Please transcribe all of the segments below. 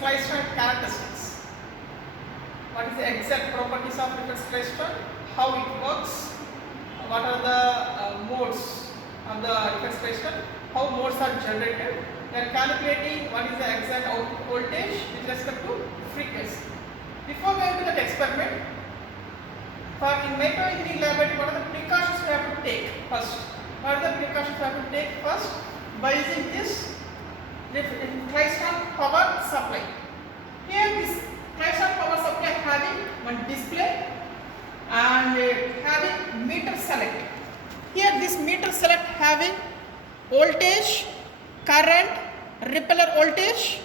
klystron characteristics. What is the exact properties of reflex klystron? How it works? What are the modes of the reflex klystron? How modes are generated? We are calculating what is the exact output voltage with respect to frequency. Before going to that experiment, for in microengineering laboratory, what are the precautions we have to take first? What are the precautions we have to take first? By using this klystron power supply. Here this klystron power supply having one display and having meter select. Here this meter select having voltage, current, repeller voltage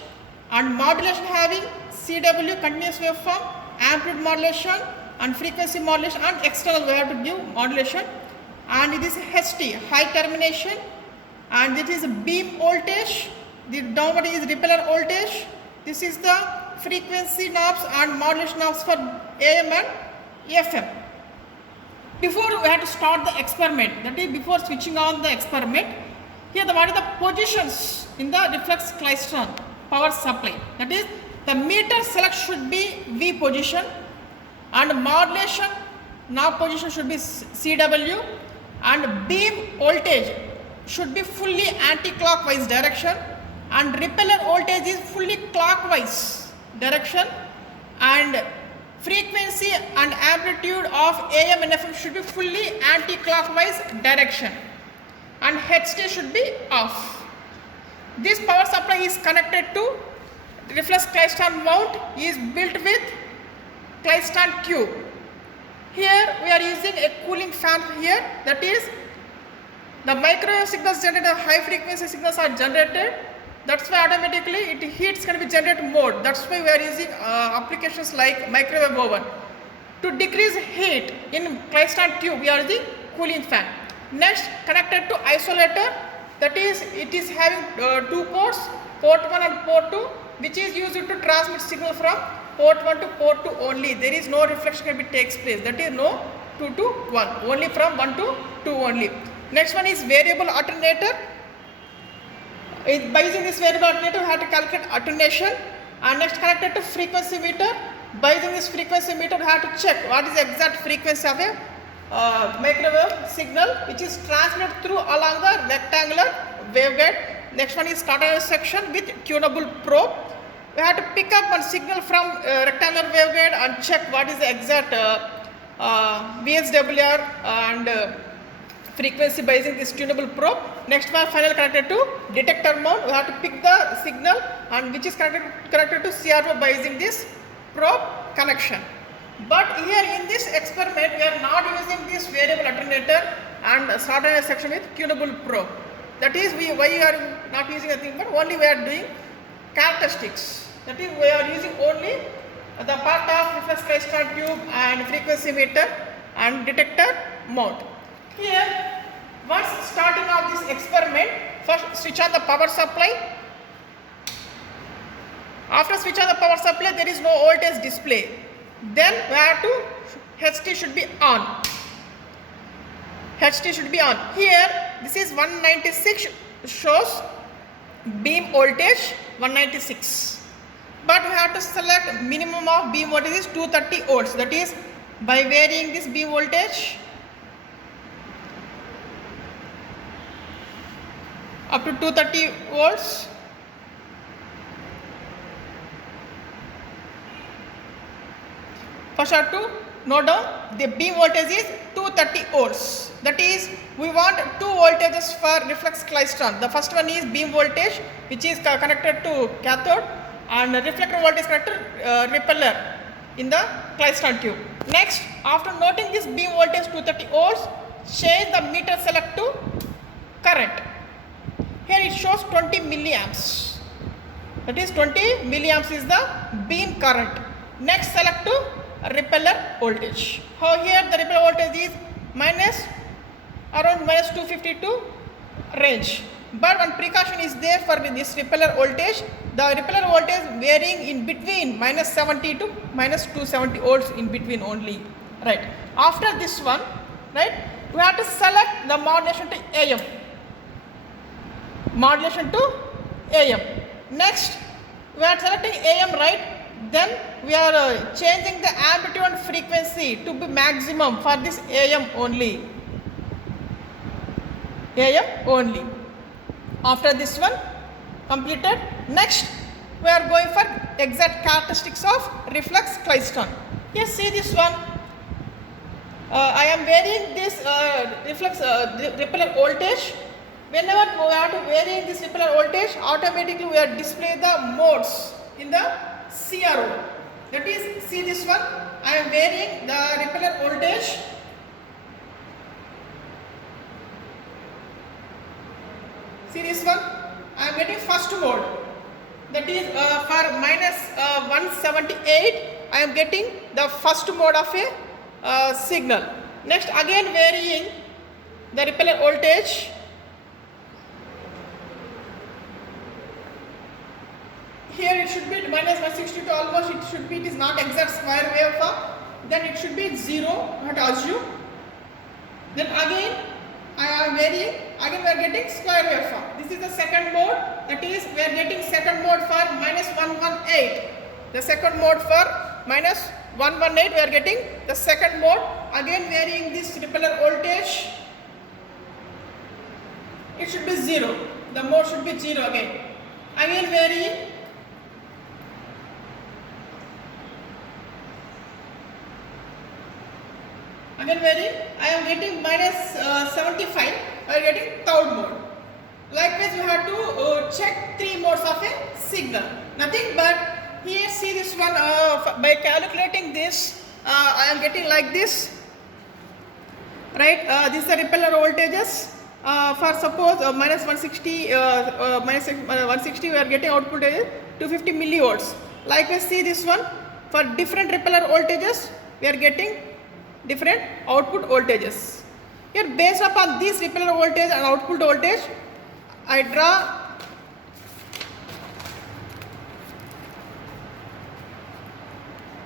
and modulation having CW continuous waveform, amplitude modulation and frequency modulation and external we have to give modulation, and this is HT high termination, and this is beam voltage, the downward is repeller voltage, this is the frequency knobs and modulation knobs for AM and FM. Before we have to start the experiment, that is before switching on the experiment, here what are the positions in the reflex klystron power supply, that is the meter select should be V position and modulation knob position should be CW and beam voltage should be fully anti-clockwise direction and repeller voltage is fully clockwise direction and frequency and amplitude of AM and FM should be fully anti-clockwise direction and HT should be off. This power supply is connected to reflex klystron mount is built with klystron tube. Here we are using a cooling fan here, that is the microwave signals generated, high frequency signals are generated, that's why automatically it heats can be generated more, that's why we are using applications like microwave oven. To decrease heat in klystron tube we are using cooling fan. Next connected to isolator, that is it is having two ports, port 1 and port 2, which is used to transmit signal from port 1 to port 2 only. There is no reflection can be takes place, that is no 2 to 1, only from 1 to 2 only. Next one is variable alternator. By using this variable alternator we have to calculate alternation, and next connected to frequency meter. By using this frequency meter we have to check what is the exact frequency of a microwave signal which is transmitted through along the rectangular waveguide. Next one is starter section with tunable probe. We have to pick up one signal from rectangular waveguide and check what is the exact VSWR and frequency by using this tunable probe. Next one finally connected to detector mount. We have to pick the signal and which is connected to CRO by using this probe connection. But here in this experiment we are not using this variable alternator and starter section with tunable probe. That is why we are not using a thing, but only we are doing characteristics. That is we are using only the part of reflex klystron tube and frequency meter and detector mount. Here once starting off this experiment, first switch on the power supply. After switch on the power supply there is no voltage display. Then we have to HT should be on. HT should be on. Here this is 196 shows beam voltage 196. But we have to select minimum of beam voltage is 230 volts. That is by varying this beam voltage up to 230 volts. First I have to note down the beam voltage is 230 volts. That is we want two voltages for reflex klystron. The first one is beam voltage which is connected to cathode, and reflector voltage connected repeller in the klystron tube. Next, after noting this beam voltage 230 volts, change the meter select to current. Here it shows 20 milliamps. That is 20 milliamps is the beam current. Next select to repeller voltage. How here the repeller voltage is around minus 252 range. But one precaution is there for this repeller voltage. The repeller voltage varying in between minus 70 to minus 270 volts in between only. Right. After this one, right, we have to select the modulation to AM. Modulation to AM. Next, We are selecting AM, right? Then we are changing the amplitude and frequency to be maximum for this AM only. AM only. After this one completed, next we are going for exact characteristics of reflex klystron. Here see this one. I am varying this repeller voltage. Whenever we are to varying this repeller voltage, automatically we are display the modes in the CRO. That is, see this one. I am varying the repeller voltage. See this one. I am getting first mode. That is for minus 178. I am getting the first mode of a signal. Next, again varying the repeller voltage. Here it should be minus 162 almost. It should be. It is not exact square waveform. Then it should be 0. I have to assume. Then again I am varying. Again we are getting square waveform. This is the second mode. That is, we are getting second mode for minus 118. The second mode for minus 118. We are getting the second mode. Again varying this repeller voltage. It should be 0. The mode should be 0 again. Again varying. Again varying. I am getting minus 75. I am getting third mode. Likewise, you have to check 3 modes of a signal. Nothing but here see this one. By calculating this, I am getting like this. Right? These are repeller voltages. For suppose minus 160, minus 160, we are getting output 250 millivolts. Likewise, see this one. For different repeller voltages, we are getting different output voltages. Here, based upon this repeller voltage and output voltage, I draw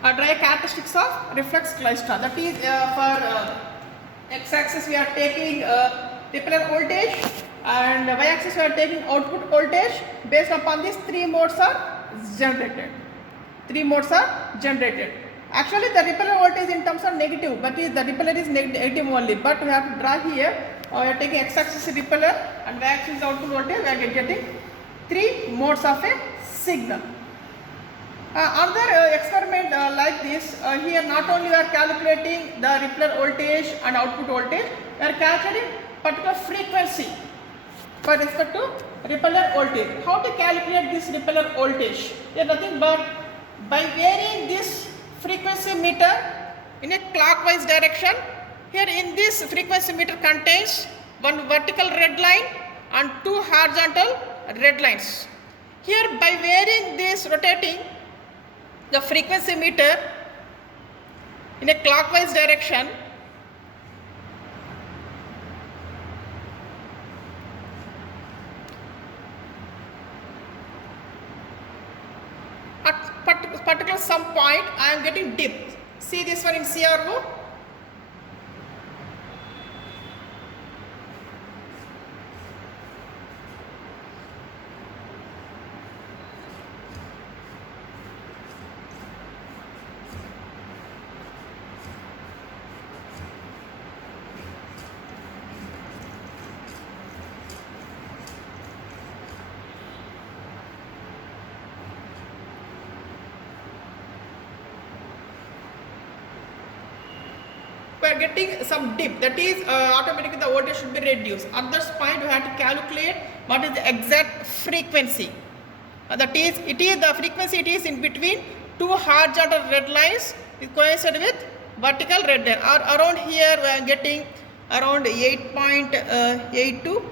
characteristics of reflex klystron. That is, for x-axis we are taking repeller voltage, and y-axis we are taking output voltage. Based upon these 3 modes are generated. 3 modes are generated. Actually, the repeller voltage in terms of negative, but the repeller is negative only. But we have to draw here. We are taking x-axis repeller and y-axis output voltage. We are getting 3 modes of a signal. Another experiment like this, here not only we are calculating the repeller voltage and output voltage, we are calculating particular frequency for respect to repeller voltage. How to calculate this repeller voltage? There is nothing but by varying this frequency meter in a clockwise direction. Here in this frequency meter contains one vertical red line and 2 horizontal red lines. Here by varying this, rotating the frequency meter in a clockwise direction, at particular some point I am getting dip. See this one in CRO. We are getting some dip, that is automatically the voltage should be reduced. At this point we have to calculate what is the exact frequency. That is, it is the frequency, it is in between 2 horizontal red lines, it coincides with vertical red line. Around here we are getting around 8.82.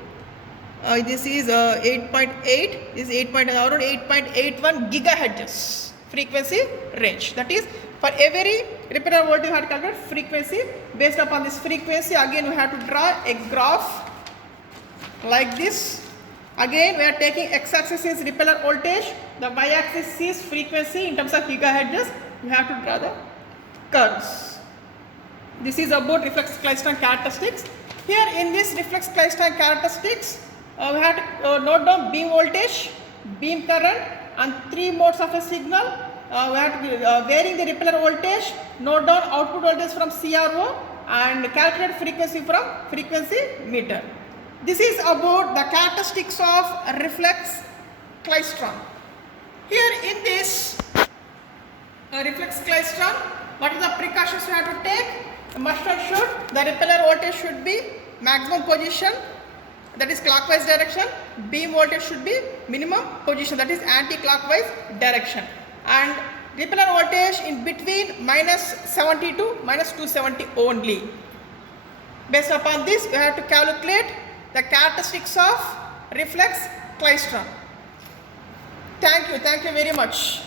This is 8.8. This is around 8.81 gigahertz frequency range. That is, for every repeller voltage we have to calculate frequency. Based upon this frequency, again we have to draw a graph like this. Again we are taking x-axis is repeller voltage, the y-axis is frequency in terms of gigahertz. We have to draw the curves. This is about reflex klystron characteristics. Here in this reflex klystron characteristics, we have to note down beam voltage, beam current and 3 modes of a signal. We have to varying the repeller voltage, note down output voltage from CRO and calculate frequency from frequency meter. This is about the characteristics of reflex klystron. Here in this reflex klystron, what are the precautions we have to take? Must and should the repeller voltage should be maximum position, that is clockwise direction. Beam voltage should be minimum position, that is anti-clockwise direction, and repeller voltage in between -70 to -270 only. Based upon this, we have to calculate the characteristics of reflex klystron. Thank you very much.